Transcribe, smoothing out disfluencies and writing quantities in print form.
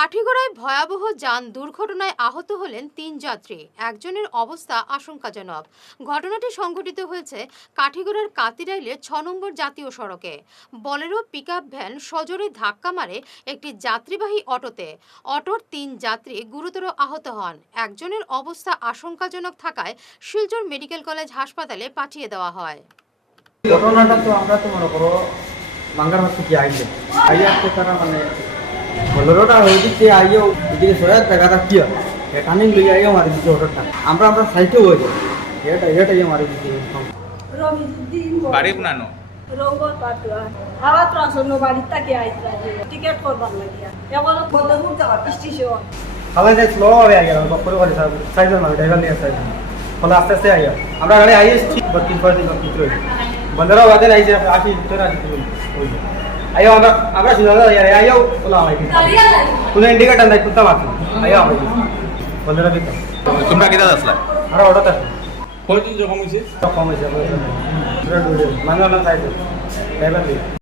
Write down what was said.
কাঠিগড়ায় ভয়াবহ যান দুর্ঘটনায় আহত হলেন ৩ যাত্রী। একজনের অবস্থা আশঙ্কাজনক। ঘটনাটি সংঘটিত হয়েছে কাঠিগড়ার কাতিরাইলের ৬ নম্বর জাতীয় সড়কে। বলেরো পিকআপ ভ্যান সজোরে ধাক্কা মারে একটি যাত্রীবাহী অটোতে। অটোর ৩ যাত্রী গুরুতর আহত হন। একজনের অবস্থা আশঙ্কাজনক থাকায় শিলচর মেডিকেল কলেজ হাসপাতালে পাঠিয়ে দেওয়া হয়। ঘটনাটা তো আমরা তো মনে করো বাঙ্গার হাত থেকে আইয়া তারা মানে বলেরোটা ওই দিক থেকে আইয়াও এদিকে সহায়ক জায়গাটা কি হয় টার্নিং লইয়া আইয়া মারি দিচ্ছে অটোটা আমরা সাইকেও হয়ে যাই এটা ইয়ে মারি দিচ্ছি বাড়ি বানানো রৌবর পাটুয়া আবার তো আসন্ন বাড়ির তাকে আইসা টিকেট করবার লাগিয়া এখন বন্ধুর যাওয়ার স্টেশন খালা যাই স্লো হবে আগে করে করে সাইকেল না ড্রাইভার নিয়ে সাইকেল ফলে আস্তে আস্তে আইয়া আমরা গাড়ি আইয়ে ঠিক 32 রয়েছে বন্ধুরা বাদে আইছে আসি তোরা আইয়া আমরা সিধা আইয়াও বলা হয় কোনো ইন্ডিকেটার নাই কুত্তা মাত্র আইয়া হয় বন্ধুরা বিকা তোমরা কেটা আসলা আর অটোটা কয়জন জখম হয়েছে কম হয়েছে মানুষ সাইকেল ড্রাইভার